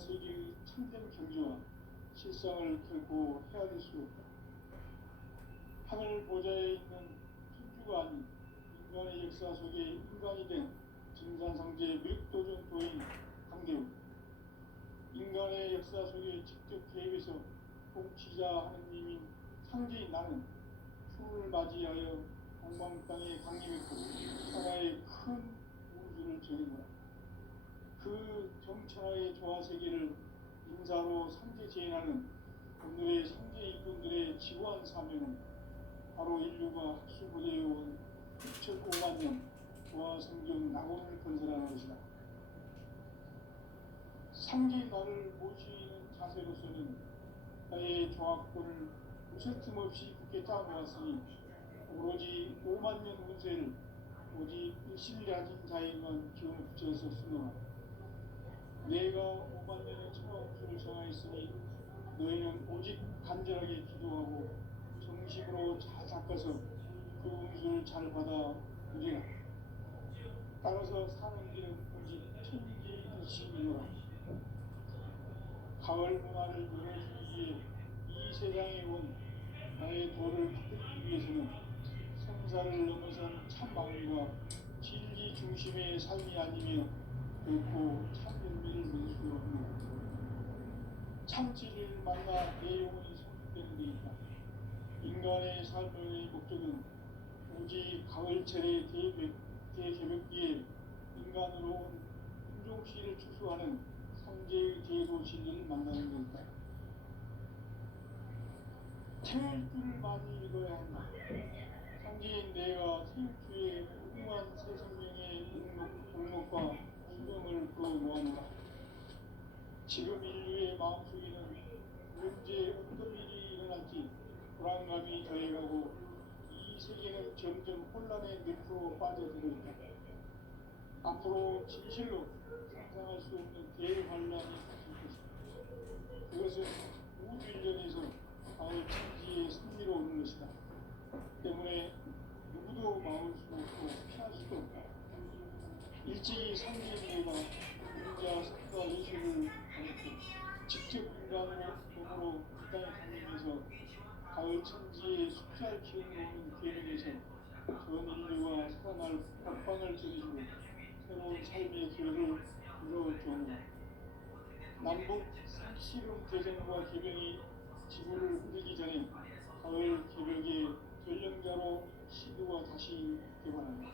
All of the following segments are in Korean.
세계의 참된 경지와 실상을 결코 헤아릴 수 없다. 하늘 보좌에 있는 천주가 아닌 인간의 역사 속에 인간이 된 증산상제 맥도전 도인 강대우, 인간의 역사 속에 직접 개입해서 통치자 하느님인 상제인 나는 추을 맞이하여 동방 땅에 강림했고 하나의 큰 우주를 정했노라. 그 정천하의 조화세계를 인사로 상제 제인하는 오늘의 상제 일꾼들의 지구한 사명은 바로 인류가 학수부대해온 6,500만 년 조화성경 낙원을 건설하는 것이다. 상제인 나를 모시는 자세로서는 나의 조합권을 무슨 틈 없이 굳게 짜놓았으니 오로지 5만 년 운세를 오직 일신가진 자에게만 기원을 붙여서 쓰노라. 내가 5만 년의 천하운수를 정하였으니 너희는 오직 간절하게 기도하고 정식으로 잘 닦아서 그 운수를 잘 받아 누리라. 따라서 사는 길은 오직 천지일신이노라. 가을 문화를 열어주기 위해 이 세상에 온 나의 도를 받기 위해서는 성사를 넘어선 참마음과 진리 중심의 삶이 아니면 결코 참열매를 맺을 수 없는 참 진리를 만나 내 영혼이 성숙되는 데 있다. 인간의 삶의 목적은 오직 가을철의 대개벽기에 인간으로 온 인종시를 추수하는 상제의 제도 진리를 만나는 것이다. 태일 줄을 많이 읽어야 한다. 상제인 내가 태일 주에 훌륭한 새 생명의 목록과 수명을 부어놓아노라. 지금 인류의 마음속에는 언제 어떤 일이 일어날지 불안감이 더해가고 이 세계는 점점 혼란의 늪으로 빠져들고 있다. 앞으로 진실로 상상할 수 없는 대환란이 닥칠 것이다. 그것은 우주인전에서 가을 천지의 승리로 오는 것이다. 때문에 누구도 막을 수 없고 피할 수도 없다. 일찍이 상제인내가 인자 선과 예수를 가르쳐 직접 인간으로 몸으로 이 땅에 강림해서 가을 천지의 숲살 기운으로 오는 계명에서 전 인류가 살아날 법방을 전해주고 새로운 삶의 기회를 이루어주오노라. 남북 상시름 대전과 개병이 지구를 흐르기 전에 가을 개벽의 전령자로 시도가 다시 개발한다.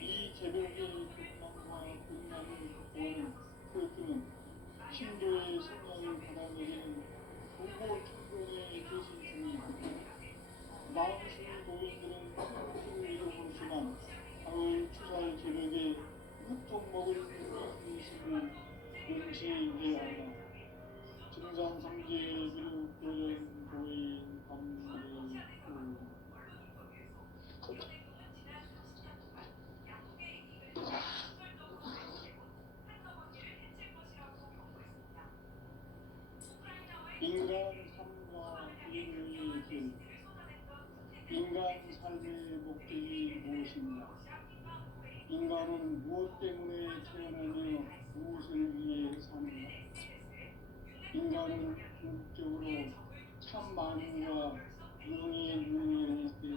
이 개벽의 극남과 극남을 보는 프로젝트는 신도의 성향을 받아내리는 부고 총동의 대신 중입니다. 마음술 노인들은 생각을 잃어버리지만 가을 추살 개벽에 흡통 먹을 인식을 명시해야 한다. 증산상제의 기록 교전 도인 감리구 인간 삶과 인류의 길. 인간 삶의 목적이 무엇인가? 인간은 무엇 때문에 태어나며 무엇을 위해 사는가? 인간은 궁극적으로 참 마음과 영의 눈을 할 때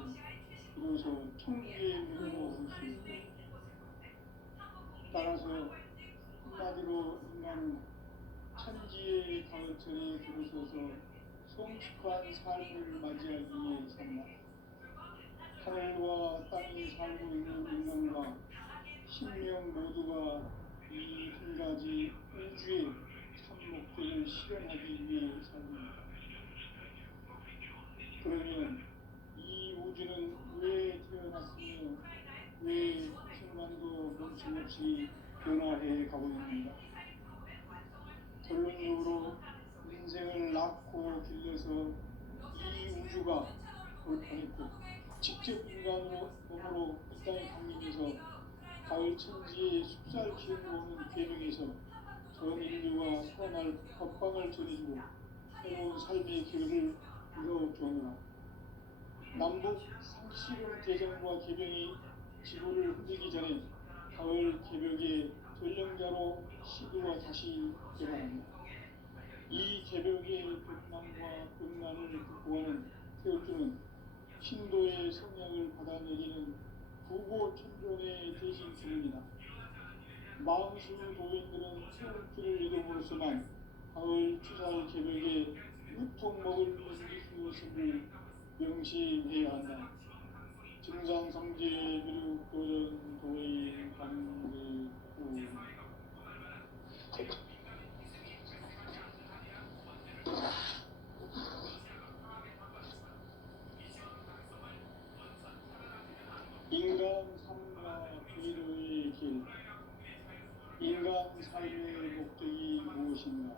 비로소 천국의 눈으로 볼 수 있다. 따라서 한마디로 인간은 천지의 가을철에 들어서서 성숙한 삶을 맞이하기 위해 산다. 하늘과 땅에 살고 있는 인간과 신명 모두가 이 한 가지 우주의 참 목적을 실현하기 위해 삽니다. 그러면 이 우주는 왜 태어났으며 왜 순간도 멈춤없이 변화해 가고 있는가? 결론적으로 인생을 낳고 길러서 이 우주가 돌판했고 직접 인간으로 몸으로 이 땅에 강림해서 가을 천지의 숲살 기운으로 오는 계명에서 전 인류가 살아날 법방을 전해주고 새로운 삶의 기회를 이루어주오노라. 남북 상시름 대전과 개병이 지구를 흔들기 전에 가을 개벽의 전령자로 시드와 다시 개발합니다. 이 개벽의 백남과 백난을 극복하는 태우주는 신도의 성향을 받아내리는 부고 천존의 대신 주문이다. 망수 도인들은 태우주를 이름으로서만 가을 추살 개벽에 유통 먹을 것을 명심해야 한다. 증상성제 미륵 도전 도의 관계구 인간 삶과 비로의 길. 인간 삶의 목적이 무엇인가?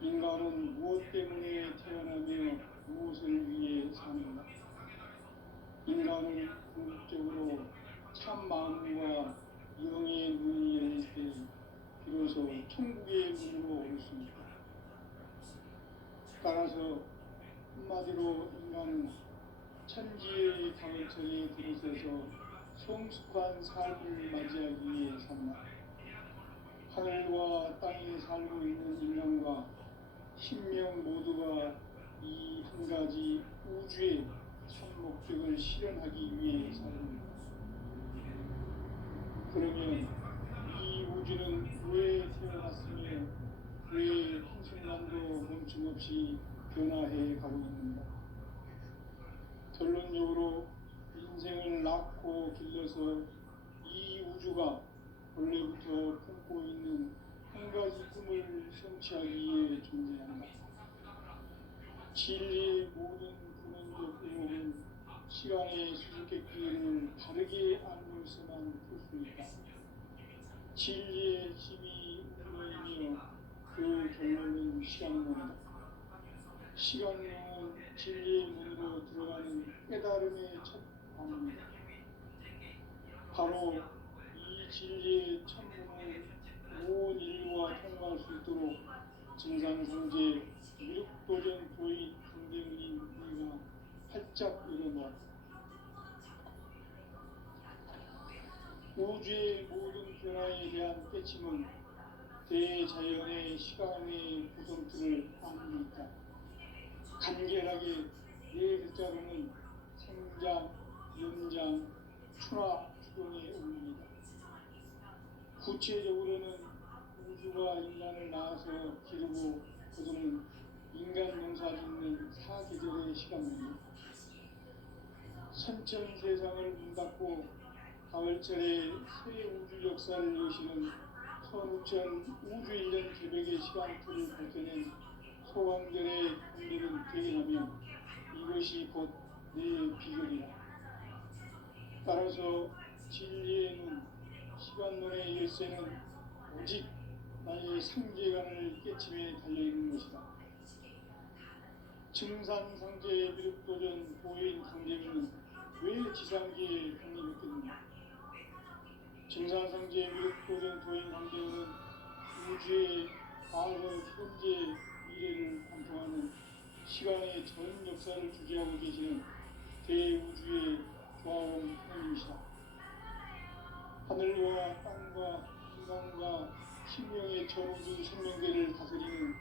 인간은 무엇 때문에 태어나며 무엇을 위해 사는가? 인간은 궁극적으로 참 마음과 영의 문이 열릴 때 비로소 천국의 문으로 올 수 있다. 따라서 한마디로 인간은 천지의 가을철에 들어서서 성숙한 삶을 맞이하기 위해 산다. 하늘과 땅에 살고 있는 인간과 신명 모두가 이 한 가지 우주의 참 목적을 실현하기 위해 살입니다. 그러면 이 우주는 왜 태어났으며 왜 한순간도 멈춤없이 변화해 가고 있는가? 결론적으로 인생을 낳고 길러서 이 우주가 원래부터 품고 있는 한 가지 꿈을 성취하기 위해 존재한다. 진리의 모든 근원적 의혹은 시간의 수수께끼를 바르게 알면서만 풀 수 있다. 진리의 힘이 우주이며 그 결론은 시간론이다. 시간론은 진리의 문으로 들어가는 깨달음의 첫 방입니다. 바로 이 진리의 천문을 온 인류가 통과할 수 있도록 증상성제 미륵도전 도의 강대문인 우리가 활짝 열어놓았다. 우주의 모든 변화에 대한 깨침은 대자연의 시간의 구성틀을 안고 있다. 간결하게 네 글자로는 생장, 연장, 추나 추동에 올립니다. 구체적으로는 우주가 인간을 낳아서 기르고 거두는 인간 농사 짓는 사계절의 시간입니다. 선천 세상을 문 닫고 가을철에 새 우주 역사를 여시는 선우천 우주 1년 개벽의 시간틀을 밝혀낸 소강절의 공들은 대견하며 이것이 곧 내 비결이다. 따라서 진리의 눈, 시간론의 열쇠는 오직 나의 상계관을 깨침에 달려있는 것이다. 증산상제의 미륵도전 보인 강대문은 왜 지상계에 강림했겠는가? 증산상제의 미륵도전 도인 강대문은 우주의 과거, 현재, 미래를 관통하는 시간의 전 역사를 주재하고 계시는 대우주의 조화원 하나님이시다. 하늘과 땅과 인간과 신명의 전우주 생명계를 다스리는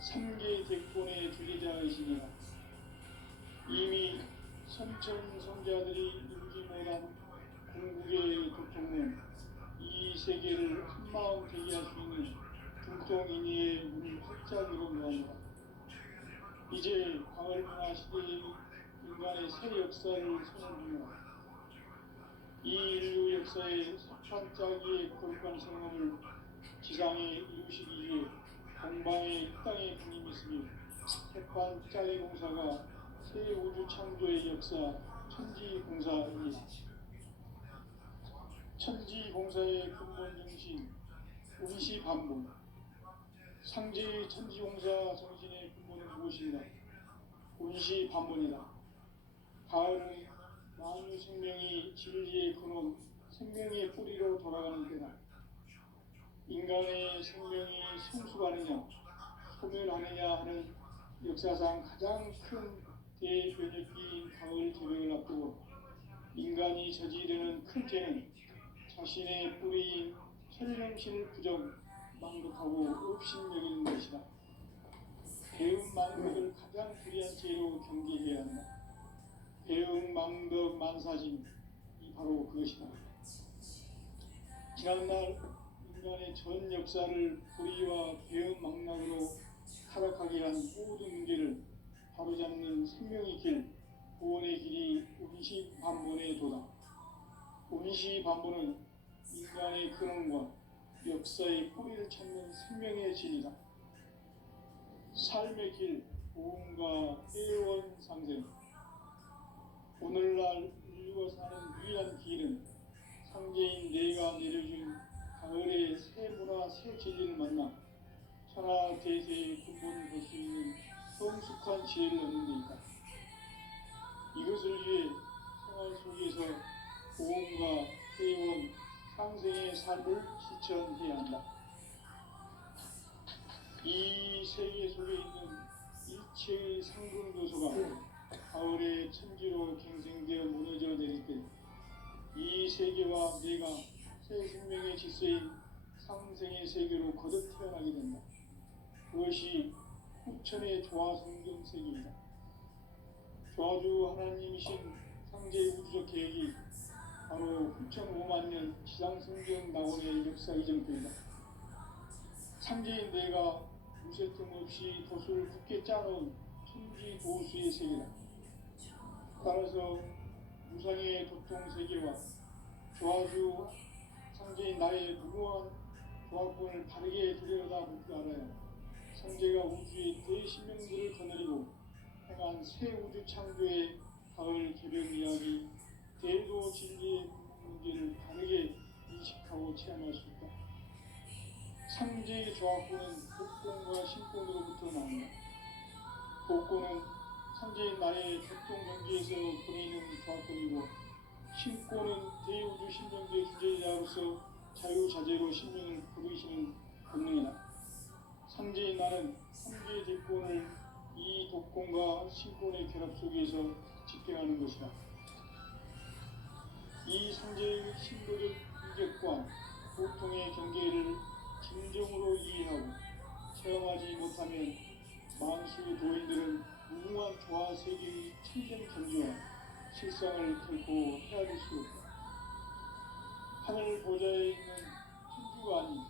3개 대권의 주제자이시니라. 이미 선천 성자들이 이루지 못한 궁극의 도통은 이 세계를 한마음 되게 할 수 있는 중통인의의 문을 활짝 열어놓았노라. 이제 가을문화 시대의 인간의 새 역사를 선언하노라. 이 인류 역사의 석판짜기의 거룩한 성업을 지상에 이루시기 위해 동방의 이 땅에 군림했으며 석판짜기 공사가 새 우주 창조의 역사 천지공사입니다. 천지공사의 근본 정신 운시반복. 상제의 천지공사 정신의 근본은 무엇인가? 운시반복이다. 가을은 만유 생명이 진리의 근원, 생명의 뿌리로 돌아가는 때다. 인간의 생명이 성숙하느냐, 소멸하느냐 하는 역사상 가장 큰 대변혁기인 가을 개벽을 앞두고 인간이 저지르는 큰 죄는 자신의 뿌리인 천령신을 부정, 망독하고 업신여기는 것이다. 배움 망독을 가장 불의한 죄로 경계해야 한다. 배움 망독 만사짐이 바로 그것이다. 지난날 인간의 전 역사를 불의와 배움 망락으로 타락하게 한 모든 문제를 바로잡는 생명의 길, 구원의 길이 운시반본의 도다. 운시반본은 인간의 근원과 역사의 뿌리를 찾는 생명의 진리다. 삶의 길, 보험과 회원 상생. 오늘날 인류가 사는 유일한 길은 상제인 내가 내려준 가을의 새 문화 새 진리를 만나 천하 대세의 근본을 볼 수 있는 성숙한 지혜를 얻는 데 있다. 이것을 위해 생활 속에서 보험과 회원, 상생의 삶을 실천해야 한다. 이 세계 속에 있는 일체의 상승 요소가 가을의 천지로 갱생되어 무너져 내릴 때 이 세계와 내가 새 생명의 질서인 상생의 세계로 거듭 태어나게 된다. 그것이 후천의 조화성경 세계이다. 조화주 하나님이신 상제의 우주적 계획이 바로 후천 5만 년 지상성경 낙원의 역사 이전표이다. 상제인 내가 무쇠 틈 없이 돛을 굳게 짜놓은 천지 도수의 세계다. 따라서 무상의 도통 세계와 조화주 상제인 나의 무모한 조화권을 바르게 들여다볼 줄 알아야 상제가 우주의 대신명들을 거느리고 행한 새 우주 창조의 가을 개벽 이야기, 대도 진리의 문제를 바르게 인식하고 체험할 수 있다. 상제의 조화권은 복권과 신권으로부터 나온다. 복권은 상제인 나의 격동 경지에서 보내는 조화권이고, 신권은 대우주 신명계 주제자로서 자유자재로 신명을 부르시는 본능이다. 상제인 나는 상제의 대권을 이 독권과 신권의 결합 속에서 집행하는 것이다. 이 상제의 신도적 인격과 보통의 경계를 진정으로 이해하고 체험하지 못하면 만수 도인들은 무궁한 조화 세계의 참된 경지와 실상을 결코 헤아릴 수 없다. 하늘 보좌에 있는 천주가 아닌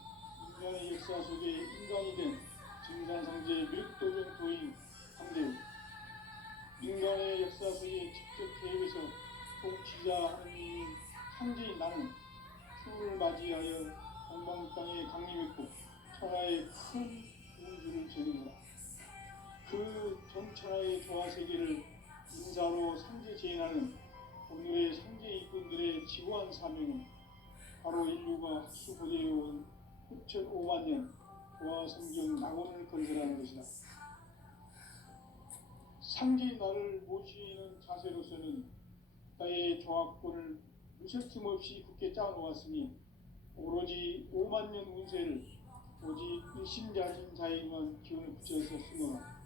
인간의 역사 속에 인간이 된 증산상제의 미륵도정 도인 강대우, 인간의 역사 속에 직접 계획해서 통치자 하느님인 상제인 나는 추후를 맞이하여 건방 땅에 강림했고 천하의 큰 우주를 재는구나. 그 전천하의 조화세계를 인사로 상제 재현하는 오늘의 상제 일꾼들의 지고한 사명은 바로 인류가 학수고대해온 후천 5만 년 조화성경 낙원을 건설하는 것이다. 상제인 나를 모시는 자세로서는 나의 조화권을 무쇠틈 없이 굳게 짜놓았으니 오로지 5만 년 운세를 오직 일심자진 자에게만 기운을 붙여서 쓰노라.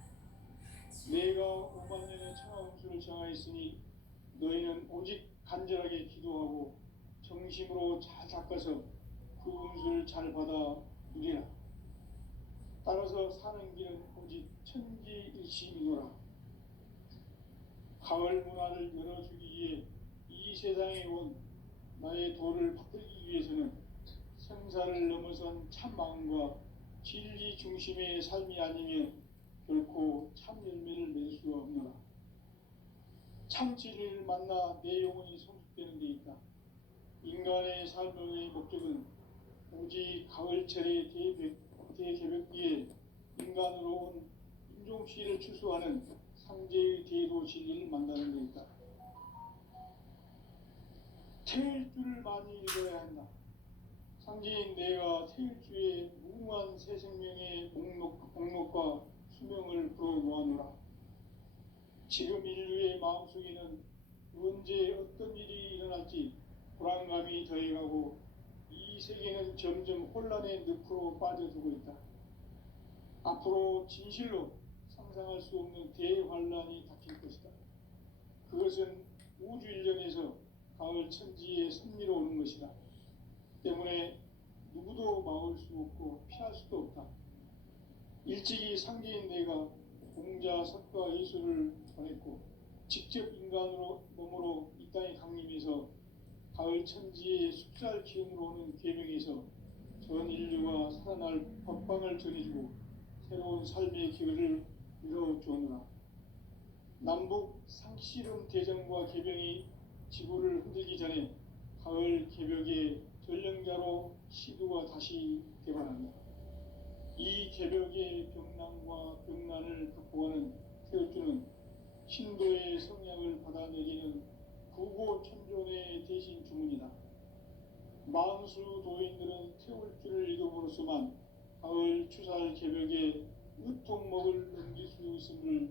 내가 5만 년의 천하 운수를 정하였으니 너희는 오직 간절하게 기도하고 정심으로 잘 닦아서 그 운수를 잘 받아 누리라. 따라서 사는 길은 오직 천지일심이노라. 가을 문화를 열어주기 위해 이 세상에 온 나의 도를 받들기 위해서는 생사를 넘어선 참 마음과 진리 중심의 삶이 아니면 결코 참 열매를 맺을 수가 없노라. 참 진리를 만나 내 영혼이 성숙되는 데 있다. 인간의 삶의 목적은 오직 가을철의 대개벽기에 인간으로 온 인종시를 추수하는 상제의 대도 진리를 만나는 데 있다. 태일 줄을 많이 읽어야 한다. 상제인 내가 태일주의 무궁한 새 생명의 목록과 수명을 불어모아노라. 지금 인류의 마음속에는 언제 어떤 일이 일어날지 불안감이 더해가고 이 세계는 점점 혼란의 늪으로 빠져들고 있다. 앞으로 진실로 상상할 수 없는 대환란이 닥칠 것이다. 그것은 우주 일련에서 가을 천지의 섭리로 오는 것이다. 때문에 누구도 막을 수 없고 피할 수도 없다. 일찍이 상계인 내가 공자, 석가, 예수를 보냈고 직접 인간으로 몸으로 이 땅에 강림해서 가을 천지의 숫살 기운으로 오는 계명에서 전 인류가 살아날 법방을 전해주고 새로운 삶의 기회를 이뤄주었노라. 남북 상씨름 대전과 개병이 지구를 흔들기 전에 가을 개벽의 전령자로 시두가 다시 개발한다. 이 개벽의 병난과 병난을 극복하는 태울주는 신도의 성향을 받아내리는 구고천존의 대신 주문이다. 만수 도인들은 태울주를 읽음으로써만 가을 추살 개벽에 으통목을 넘길 수 있음을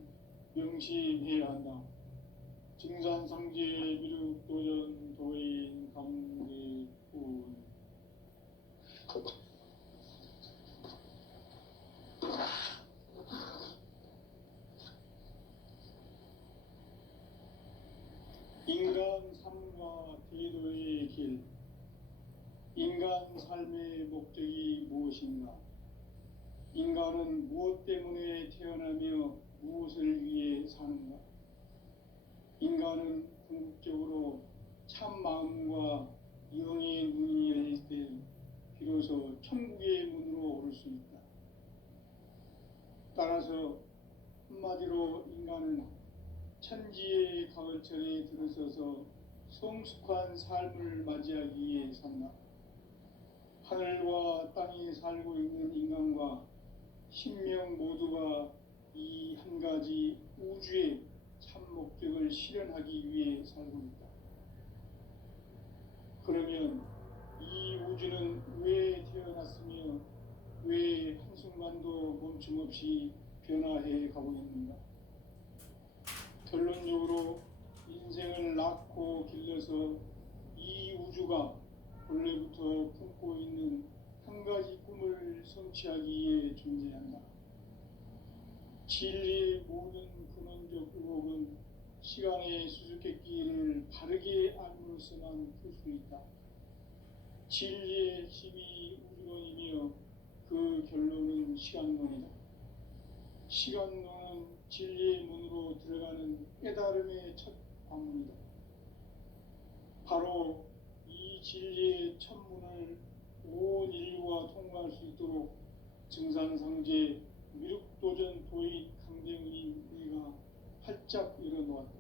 명심해야 한다. 증산상제 미륵도전 도인 강대군. 인간 삶과 대도의 길. 인간 삶의 목적이 무엇인가? 인간은 무엇 때문에 태어나며 무엇을 위해 사는가? 인간은 궁극적으로 참 마음과 영의 눈이 열릴 때 비로소 천국의 문으로 오를 수 있다. 따라서 한마디로 인간은 천지의 가을철에 들어서서 성숙한 삶을 맞이하기 위해 산다. 하늘과 땅에 살고 있는 인간과 신명 모두가 이 한 가지 우주의 참 목적을 실현하기 위해 살고 있다. 그러면 이 우주는 왜 태어났으며 왜 한순간도 멈춤 없이 변화해 가고 있는가? 결론적으로 인생을 낳고 길러서 이 우주가 본래부터 품고 있는 한 가지 꿈을 성취하기 위해 존재한다. 진리의 모든 근원적 의혹은 시간의 수수께끼를 바르게 알므로써만 풀 수 있다. 진리의 핵심이 우주론이며 그 결론은 시간론이다. 시간론은 진리의 문으로 들어가는 깨달음의 첫 관문이다. 바로 이 진리의 첫 문을 온 인류가 통과할 수 있도록 증산상제 미륵도전 도인 강대훈이 내가 활짝 열어놓았다.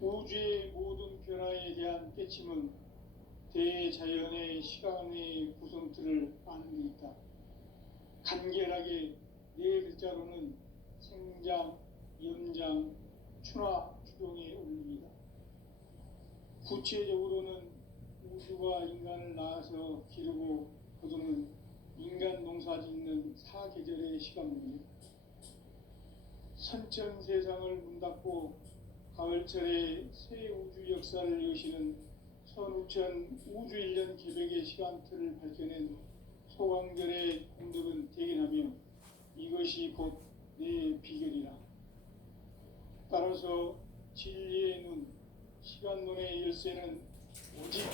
우주의 모든 변화에 대한 깨침은 대자연의 시간의 구성틀을 아는 데 있다. 간결하게 네 글자로는 생장, 연장, 추나 추동의 원리이다. 구체적으로는 우주가 인간을 낳아서 기르고 거두는 인간 농사 짓는 사계절의 시간 문제. 선천 세상을 문 닫고 가을철에 새 우주 역사를 여시는 선우천 우주 1년 개벽의 시간틀을 밝혀낸 소강절의 공덕은 대견하며 이것이 곧 내 비결이라. 따라서 진리의 눈, 시간론의 열쇠는 오직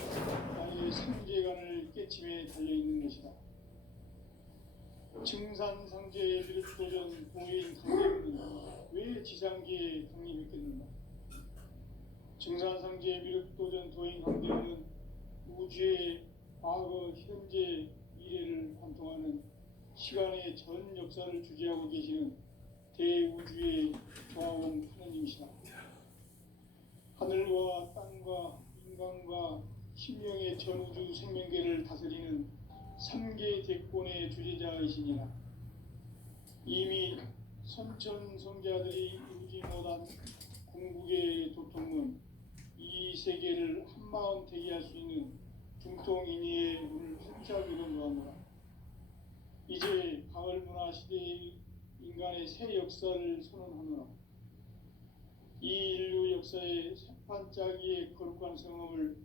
나의 삼재간을 깨침에 달려있는 것이다. 증산상제의 미륵도전 도인 강림은 왜 지상계에 강림했겠는가? 증산상제의 미륵도전 도인 강림은 우주의 과거, 현재, 미래를 관통하는 시간의 전 역사를 주재하고 계시는 대우주의 조화원 하느님이시다. 하늘과 땅과 인간과 신명의 전우주 생명계를 다스리는 3개 대권의 주재자이시니라. 이미 선천성자들이 이루지 못한 궁극의 도통은 이 세계를 한마음 되게 할 수 있는 중통인의의 문을 활짝 열어놓았노라. 이제 가을 문화 시대의 인간의 새 역사를 선언하노라. 이 인류 역사의 새판짜기의 거룩한 성험을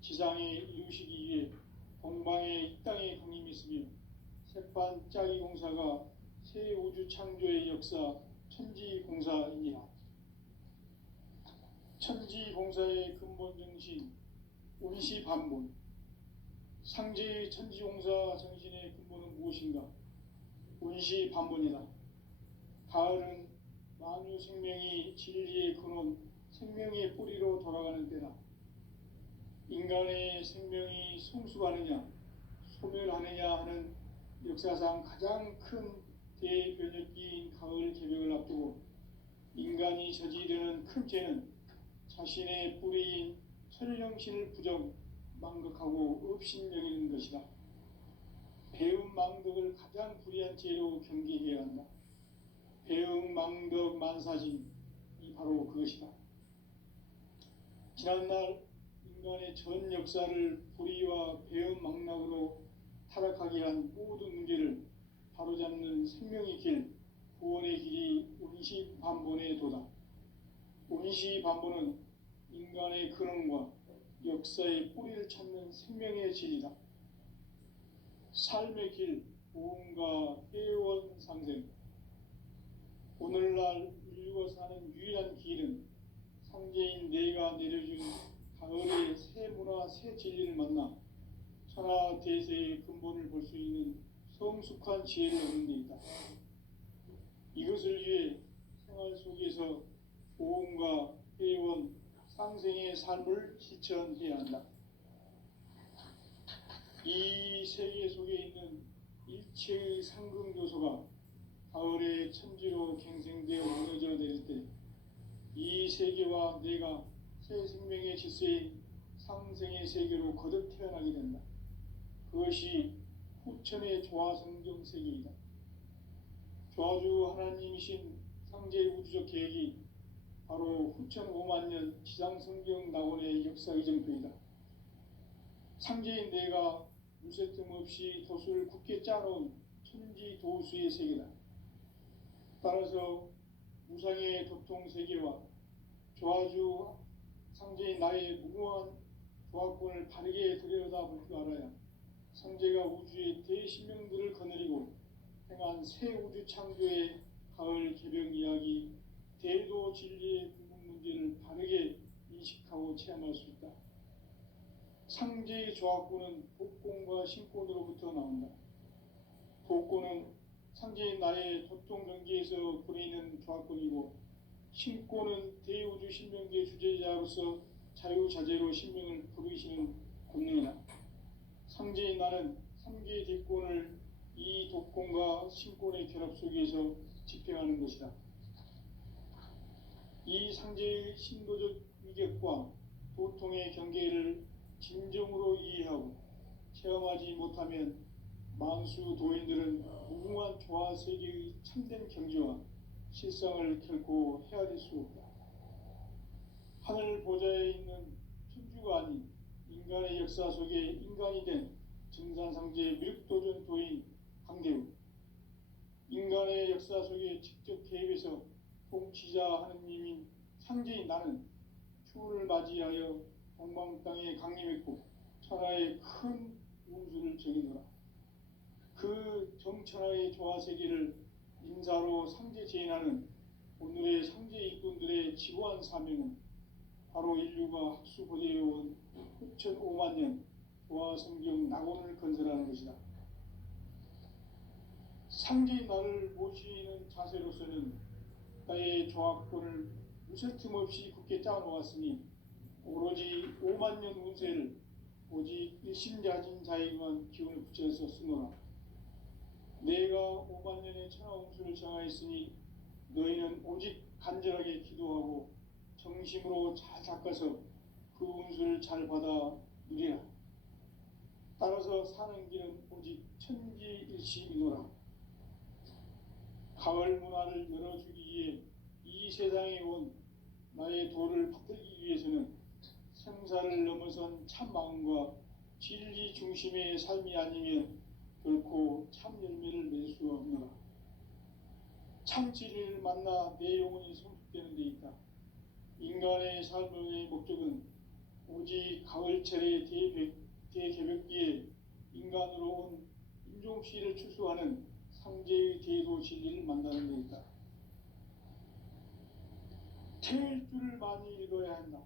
지상에 이루시기 위해 동방의 이 땅에 강림했으며 새판짜기 공사가 새 우주 창조의 역사 천지공사이니라. 천지공사의 근본 정신, 온시반본. 상제의 천지용사 정신의 근본은 무엇인가? 온시반본이다. 가을은 만유 생명이 진리의 근원, 생명의 뿌리로 돌아가는 때다. 인간의 생명이 성숙하느냐, 소멸하느냐 하는 역사상 가장 큰 대변혁기인 가을 개벽을 앞두고 인간이 저지르는 큰 죄는 자신의 뿌리인 천령신을 망각하고 업신여기는 것이다. 배은망덕을 가장 불의한 죄로 경계해야 한다. 배은망덕 만사진이 바로 그것이다. 지난날 인간의 전 역사를 불의와 배은망락으로 타락하게 한 모든 문제를 바로잡는 생명의 길, 구원의 길이 온시반본의 도다. 온시반본은 인간의 근원과 역사의 뿌리를 찾는 생명의 진리다. 삶의 길, 보험과 회원 상생. 오늘날 인류가 사는 유일한 길은 상제인 내가 내려준 가을의 새 문화, 새 진리를 만나 천하 대세의 근본을 볼 수 있는 성숙한 지혜를 얻는 데 있다. 이것을 위해 생활 속에서 보험과 회원, 상생의 삶을 실천해야 한다. 이 세계 속에 있는 일체의 상금 요소가 가을의 천지로 갱생되어 무너져 내릴 때 이 세계와 내가 새 생명의 질서인 상생의 세계로 거듭 태어나게 된다. 그것이 후천의 조화성경 세계이다. 조화주 하나님이신 상제의 우주적 계획이 바로 후천 5만 년 지상성경 낙원의 역사 이정표이다. 상제인 내가 무쇠뜸 없이 돛을 굳게 짜놓은 천지 도수의 세계다. 따라서 무상의 도통 세계와 조화주 상제인 나의 무궁한 조화권을 바르게 들여다볼 줄 알아야 상제가 우주의 대신명들을 거느리고 행한 새 우주 창조의 가을 개벽 이야기, 대도 진리의 궁극 문제를 바르게 인식하고 체험할 수 있다. 상제의 조화권은 복권과 신권으로부터 나온다. 복권은 상제인 나의 도통 경계에서 보내는 조화권이고, 신권은 대우주 신명계의 주제자로서 자유자재로 신명을 부르시는 권능이다. 상제인 나는 3개의 대권을 이 독권과 신권의 결합 속에서 집행하는 것이다. 이 상제의 신도적 위격과 도통의 경계를 진정으로 이해하고 체험하지 못하면 만수 도인들은 무궁한 조화 세계의 참된 경지와 실상을 결코 헤아릴 수 없다. 하늘 보좌에 있는 천주가 아닌 인간의 역사 속에 인간이 된 증산상제의 미륵도전 도인 강대우, 인간의 역사 속에 직접 개입해서 통치자 하느님인 상제인 나는 추운을 맞이하여 동방 땅에 강림했고 천하의 큰 운수를 정해노라. 그 정천하의 조화세계를 인사로 상제 제인하는 오늘의 상제 일꾼들의 지고한 사명은 바로 인류가 학수고대해온 후천 5만 년 조화성경 낙원을 건설하는 것이다. 상제인 나를 모시는 자세로서는 나의 조화권을 무쇠틈 없이 굳게 짜놓았으니 오로지 5만 년 운세를 오직 일심자진 자에게만 기운을 붙여서 쓰노라. 내가 5만 년의 천하 운수를 정하였으니 너희는 오직 간절하게 기도하고 정심으로 잘 닦아서 그 운수를 잘 받아 누리라. 따라서 사는 길은 오직 천지일심이노라. 가을 문화를 열어주기 위해 이 세상에 온 나의 도를 받들기 위해서는 생사를 넘어선 참 마음과 진리 중심의 삶이 아니면 결코 참 열매를 맺을 수 없노라. 참 진리를 만나 내 영혼이 성숙되는 데 있다. 인간의 삶의 목적은 오직 가을철의 대개벽기에 인간으로 온 인종씨를 추수하는 상제의 대도 진리를 만나는 데 있다. 태일주를 많이 읽어야 한다.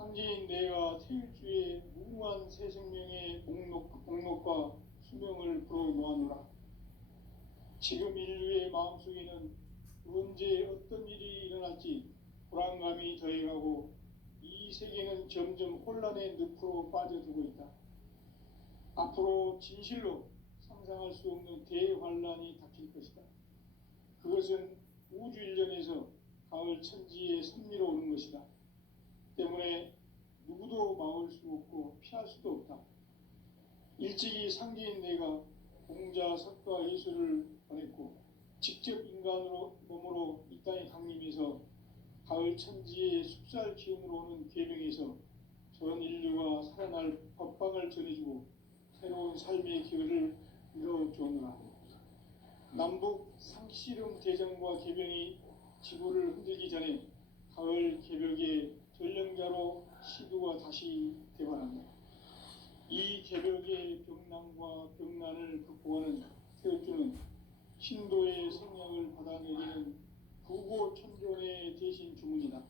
상제인 내가 태일주의 무한 새 생명의 목록과 수명을 불어모아노라. 지금 인류의 마음속에는 언제 어떤 일이 일어날지 불안감이 더해가고 이 세계는 점점 혼란의 늪으로 빠져들고 있다. 앞으로 진실로 상상할 수 없는 대환란이 닥칠 것이다. 그것은 우주 일련에서 가을 천지의 섭리로 오는 것이다. 때문에 누구도 막을 수 없고 피할 수도 없다. 일찍이 상제인 내가 공자, 석가, 예수를 보냈고 직접 인간으로 몸으로 이 땅에 강림해서 가을 천지의 숲살 기운으로 오는 계명에서 전 인류가 살아날 법방을 전해주고 새로운 삶의 기회를 이뤄주오노라. 남북 상씨름 대전과 계명이 지구를 흔들기 전에 가을 개벽의 전령자로 시두가 다시 대반한다. 이 개벽의 병난과 병난을 극복하는 태어주는 신도의 성령을 받아내리는 부고천존의 대신 주문이다.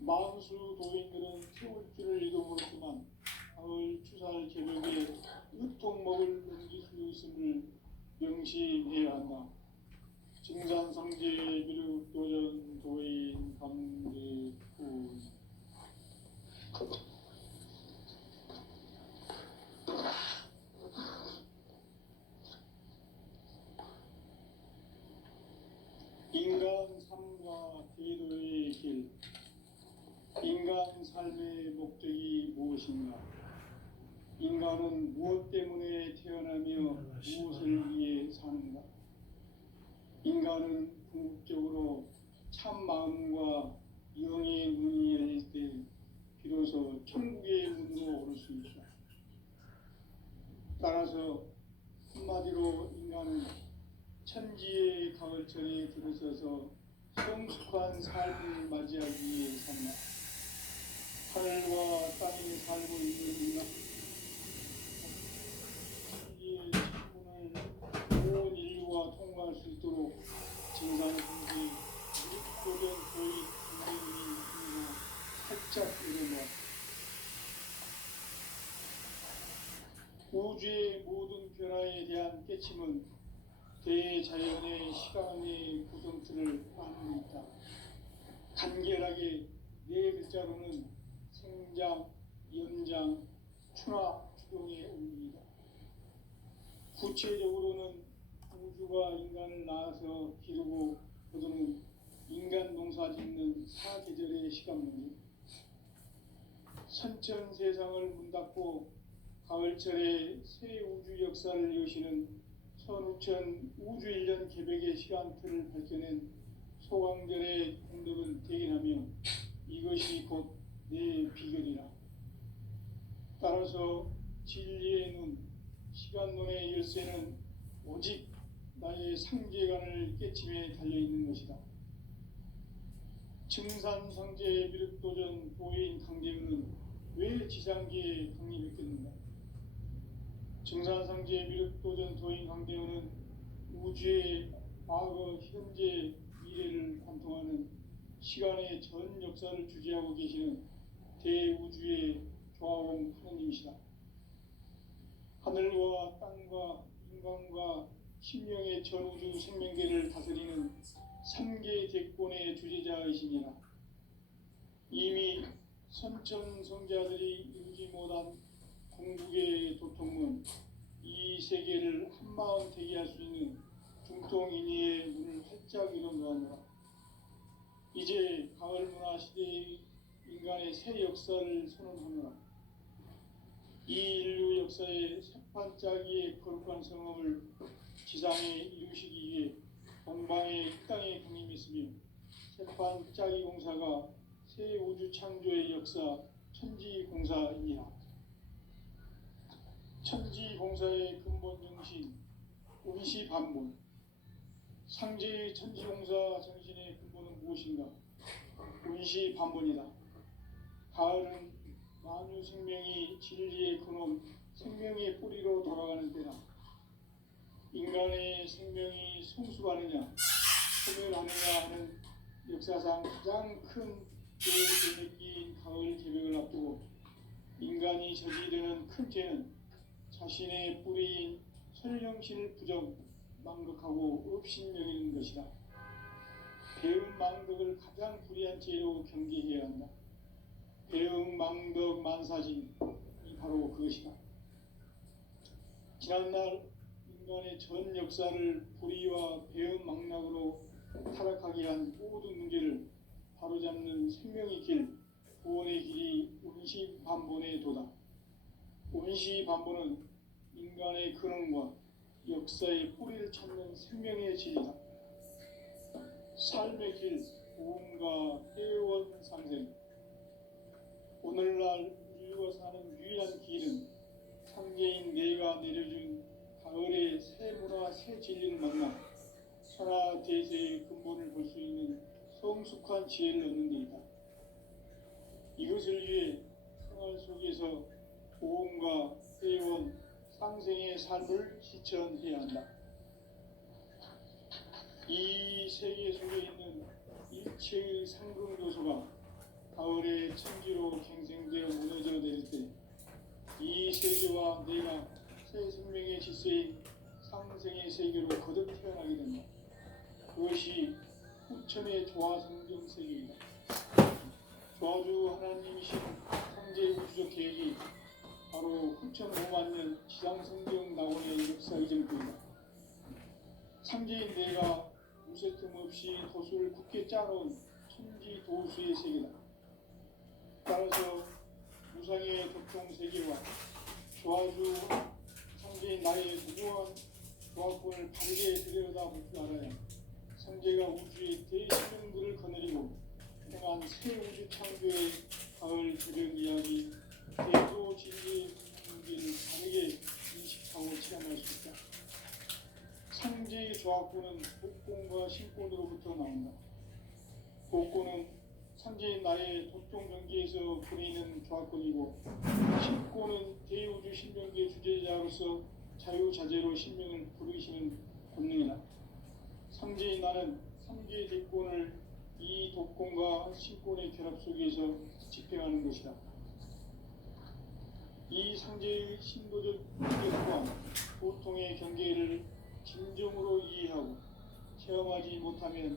만수 도인들은 태울주를 이름으로지만 가을 추살 개벽에 으통먹을 넘길 수 있음을 명심해야 한다. 증산상제 미륵 도전 도인 감대구. 인간 삶과 대도의 길. 인간 삶의 목적이 무엇인가? 인간은 무엇 때문에 태어나며 무엇을 위해 사는가? 인간은 궁극적으로 참 마음과 영의 문이 열릴 때 비로소 천국의 문으로 오를 수 있다. 따라서 한마디로 인간은 천지의 가을철에 들어서서 성숙한 삶을 맞이하기 위해 산다. 하늘과 땅의 삶을 이루는 인간, 천지의 천문을 온 인류가 통과할 수 있도록 증산승지 도전 도의 군대인이 살짝 일어났다. 우주의 모든 변화에 대한 깨침은 대자연의 시간의 구성틀을 안고 있다. 간결하게 네 글자로는 생장, 연장, 추락, 추동의 의미이다. 구체적으로는 우주가 인간을 낳아서 기르고 거두는 인간 농사 짓는 사계절의 시간 문제. 선천 세상을 문 닫고 가을철에 새 우주 역사를 여시는 선우천 우주 1년 개벽의 시간틀을 밝혀낸 소강절의 공덕은 대견하며 이것이 곧 내 비결이라. 따라서 진리의 눈, 시간론의 열쇠는 오직 나의 상제관을 깨침에 달려있는 것이다. 증산상제 미륵도전 도인 강제우는 왜 지상계에 강림했겠는가? 증산상제 미륵도전 도인 강대우는 우주의 과거, 현재, 미래를 관통하는 시간의 전 역사를 주재하고 계시는 대우주의 조화공 하느님이시다. 하늘과 땅과 인간과 신명의 전우주 생명계를 다스리는 3개 대권의 주재자이시니라. 이미 선천 성자들이 이루지 못한 궁극의 도통문, 이 세계를 한마음 되게 할 수 있는 중통인의의 문을 활짝 열어놓았노라. 이제 가을 문화 시대의 인간의 새 역사를 선언하노라. 이 인류 역사의 새판짜기의 거룩한 성험을 지상에 이루시기 위해 동방의 이 땅에 강림했으며 새판짜기 공사가 새 우주 창조의 역사 천지공사이니라. 천지공사의 근본 정신 운시반문. 상제의 천지공사 정신의 근본은 무엇인가? 운시반문이다. 가을은 만유 생명이 진리의 근원, 생명의 뿌리로 돌아가는 때다. 인간의 생명이 성숙하느냐, 소멸하느냐 하는 역사상 가장 큰 대대끼인 가을 개벽을 앞두고 인간이 저지르는 큰 죄는 자신의 뿌리인 설령신을 부정 망극하고 업신여기는 것이다. 배응 망덕을 가장 불의한 죄로 경계해야 한다. 배응 망덕 만사진이 바로 그것이다. 지난날 인간의 전 역사를 불의와 배응 망락으로 타락하게 한 모든 문제를 바로잡는 생명의 길, 구원의 길이 운시반본의 도다. 운시반본은 인간의 근원과 역사의 뿌리를 찾는 생명의 진리다. 삶의 길, 보험과 회원 상생. 오늘날 인류가 사는 유일한 길은 상제인 내가 내려준 가을의 새 문화, 새 진리를 만나 천하 대세의 근본을 볼 수 있는 성숙한 지혜를 얻는 데 있다. 이것을 위해 생활 속에서 보험과 회원, 상생의 삶을 실천해야 한다. 이 세계 속에 있는 일체의 상금 요소가 가을의 천지로 갱생되어 무너져 내릴 때 이 세계와 내가 새 생명의 질서인 상생의 세계로 거듭 태어나게 된다. 그것이 후천의 조화성경 세계이다. 조화주 하나님이신 상제 우주적 계획이 바로 후천 5만 년 지상성경 낙원의 역사 이전부이다. 상제인 내가 무쇠 틈 없이 도수를 굳게 짜놓은 천지 도수의 세계다. 따라서 무상의 격통 세계와 조화주 상제인 나의 무궁한 조화권을 바르게 들여다볼 줄 알아야 상제가 우주의 대신령들을 거느리고 행한 새 우주 창조의 가을 개벽 이야기, 대도 진리의 문제를 바르게 인식하고 체험할 수 있다. 상제의 조화권은 복권과 신권으로부터 나온다. 복권은 상제인 나의 독종 경기에서 부리는 조화권이고, 신권은 대우주 신명기의 주제자로서 자유자재로 신명을 부르시는 권능이다. 상제인 나는 상제의 대권을 이 독권과 신권의 결합 속에서 집행하는 것이다. 이 상제의 신도적 경계 또한 보통의 경계를 진정으로 이해하고 체험하지 못하면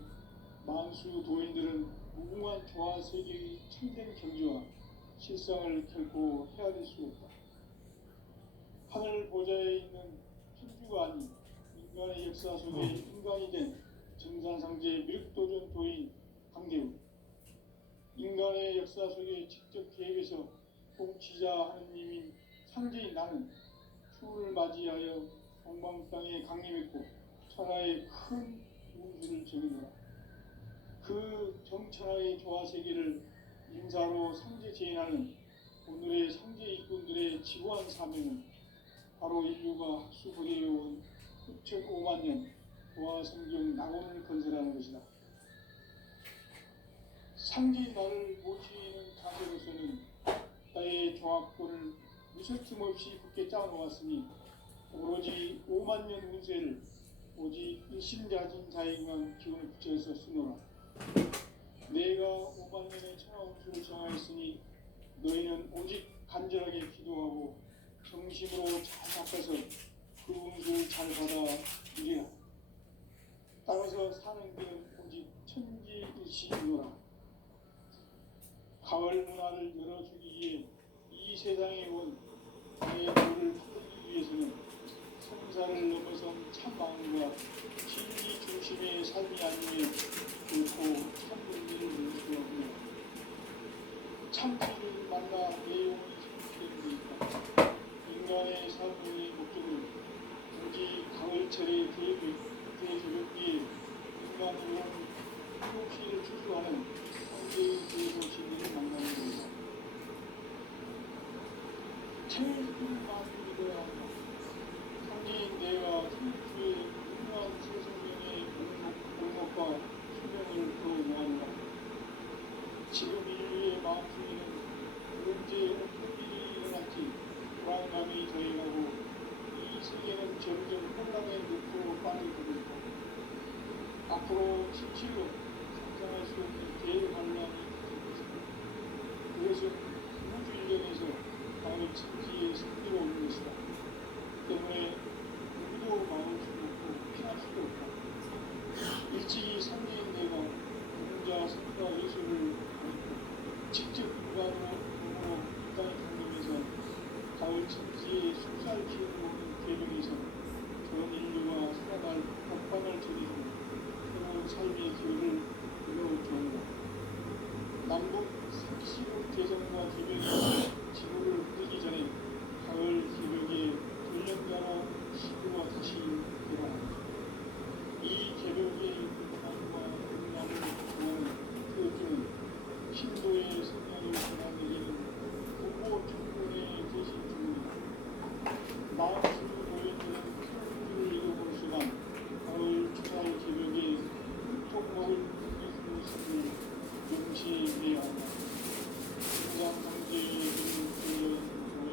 만수 도인들은 무궁한 조화 세계의 참된 경지와 실상을 결코 헤아릴 수 없다. 하늘 보좌에 있는 천주가 아닌 인간의 역사 속에 인간이 된 정산상제 미륵도전 도인 강대우. 인간의 역사 속에 직접 계획해서 통치자 하느님인 상제인 나는 추운을 맞이하여 동방 땅에 강림했고 천하의 큰 운수를 적이노라. 그 정천하의 조화 세계를 인사로 상제 제인하는 오늘의 상제 일꾼들의 지구한 사명은 바로 인류가 학수부대해온 후천 5만 년 조화 성경 낙원을 건설하는 것이다. 상제인 나를 모시는 자세로서는 나의 조화권을 무쇠틈 없이 굳게 짜놓았으니 오로지 5만 년 운세를 오직 일심자진 자에게만 기운을 붙여서 쓰노라. 내가 5만 년의 천하 운수를 정하였으니 너희는 오직 간절하게 기도하고 정심으로 잘 닦아서 그 운수를 잘 받아 누리라. 따라서 사는 길은 오직 천지일시이노라. 가을 문화를 열어주기 위해 이 세상에 온 나의 도를 받기 위해서는 성사를 넘어선 참마음과 진리 중심의 삶이 아니면 결코 참문리를 이룰 수 없네. 참지를 만나 내 영혼이 성취되는 것이다. 인간의 삶의 목적은 오직 가을철의 대개벽기에 인간 영혼 효시를 추수하는 상제의 대도시들을 만나는 것이다. 제일 큰 마음이 되어야 한다. 상제인 내가 천주의 유명한 세성령의 공목과 수명을 거머하노라. 지금 인류의 마음속에는 언제 어떤 일이 일어날지 불안감이 더해가고 이 세계는 점점 혼란의 늪으로 빠져들고 있고 앞으로 진실로 상상할 수 없는 대환란이 닥칠 것입니다. 이것은 우주 일련에서 마을 천지의 승리로 오는 것이다. 때문에 누구도 막을 수도 없고 피할 수도 없다. 일찍이 상계인 내가 공자 성과 예술을 가르쳐 직접 육안으로 몸으로 이 땅에 강림해서 가을 천지의 숲살 피우는 계명에서 전 인류가 살아날 법방을 저리는 새로운 삶의 기회를 열어주었다. 남북 30억 개성과 개벽이 지구를 뜨기 전에 가을 개벽의 돌연가로 시구가 다시 돌아왔다. 이 개벽의 빛과 음란을 좋아하는 태어주는 신도의 성령을 전하내리는 부모 청군의 대신 중입니다. 마음으로 노예들은 태어주를 읽어볼 수만 가을 주말 개벽의 통목을 느끼는 모습을 명시해야 한다. 인간 관계의 거의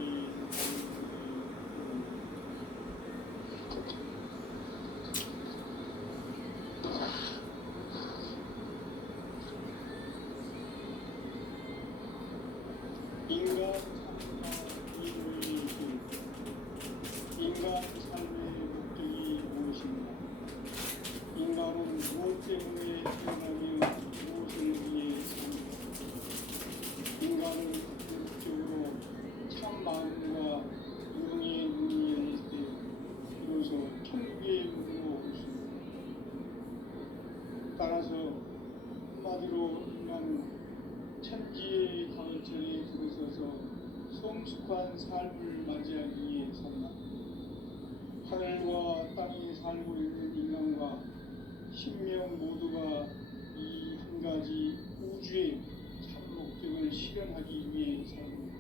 인간 삶의 목적이 무엇입니까? 인간은 무엇 때문에 태어나며 무엇을 위해 삽니까? 인간은 궁극적으로 참 마음과 영의 눈이 열릴 때 비로소 천국의 문으로 올 수 있습니다. 따라서 한마디로 인간은 천지의 가을철에 들어서서 성숙한 삶을 맞이하기 위해 산다. 하늘과 땅에 살고 있는 인간과 신명 모두가 이 한 가지 우주의 참 목적을 실현하기 위해 살고 있다.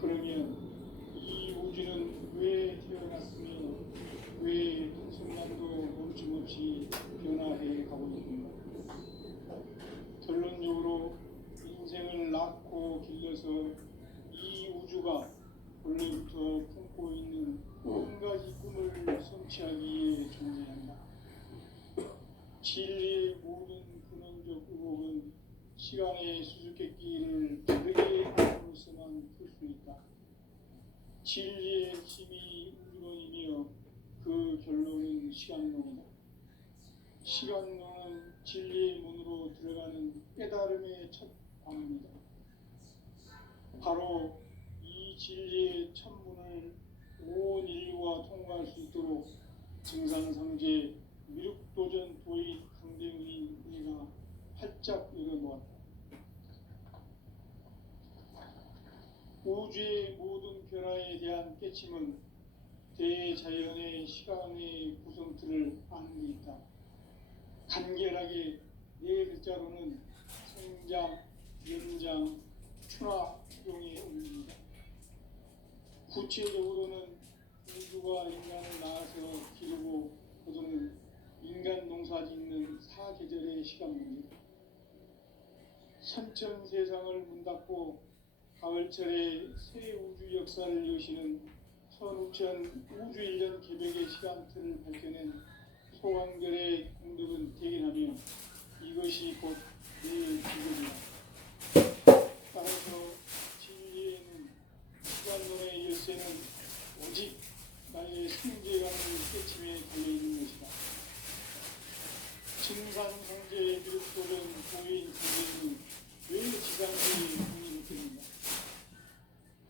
그러면 이 우주는 왜 태어났으며 왜 한순간도 멈춤없이 변화해 가고 있는가? 결론적으로 인생을 낳고 길러서 이 우주가 원래부터 품고 있는 한 가지 꿈을 성취하기 위해 존재한다. 진리의 모든 근원적 의혹은 시간의 수수께끼를 다르게 함으로써만 풀 수 있다. 진리의 핵심이 우주론이며 그 결론은 시간론이다. 시간론은 진리의 문으로 들어가는 깨달음의 첫 관문이다. 바로 이 진리의 첫 문을 온 인류가 통과할 수 있도록 증산상제 미륵도전 도의 강대훈이 내가 활짝 열어놓았다. 우주의 모든 변화에 대한 깨침은 대자연의 시간의 구성틀을 아는 데 있다. 간결하게 네 글자로는 생장, 연장, 추나, 추동에 올립니다. 구체적으로는 우주가 인간을 낳아서 기르고 거두는 인간 농사 짓는 사계절의 시간 문제. 선천 세상을 문 닫고 가을철에 새 우주 역사를 여시는 선우천 우주 1년 개벽의 시간틀을 밝혀낸 소환결의 공덕은 대견하며 이것이 곧 내 기적이다. 따라서 진리에는 시간론의 열쇠는 오직 나의 승제라는 깨침에 달려있는 것이다. 증산상제의 미륵도전 도인 상제는 왜 지상주의 공이 느껴진다?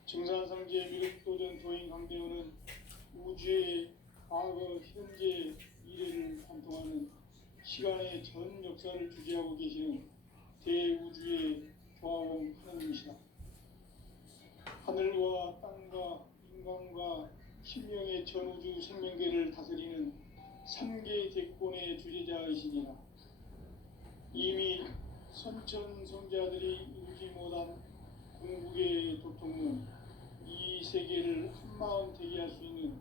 증산상제의 미륵도전 도인 강대원은 우주의 과거, 현재, 미래를 관통하는 시간의 전 역사를 주재하고 계시는 대우주의 조화원 하나님이시다. 하늘과 땅과 인간과 신명의 전우주 생명계를 다스리는 3개 대권의 주재자이시니라. 이미 선천성자들이 이루지 못한 궁극의 도통은 이 세계를 한마음 되게 할 수 있는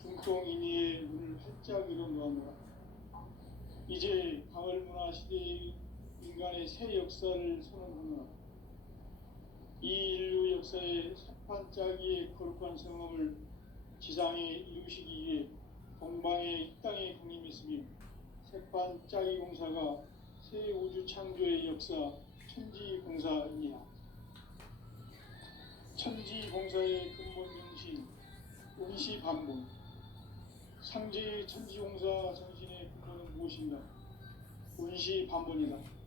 중통인의의 문을 활짝 열어놓았노라. 이제 가을 문화 시대의 인간의 새 역사를 선언하노라. 이 인류 역사의 석판짜기의 거룩한 성험을 지상에 이루시기 위해 동방의 이 땅에 강림했으며 색반짜기 공사가 새 우주 창조의 역사, 천지공사입니다. 천지공사의 근본 정신, 운시반복. 상제의 천지공사 정신의 근본은 무엇인가? 운시반복이다.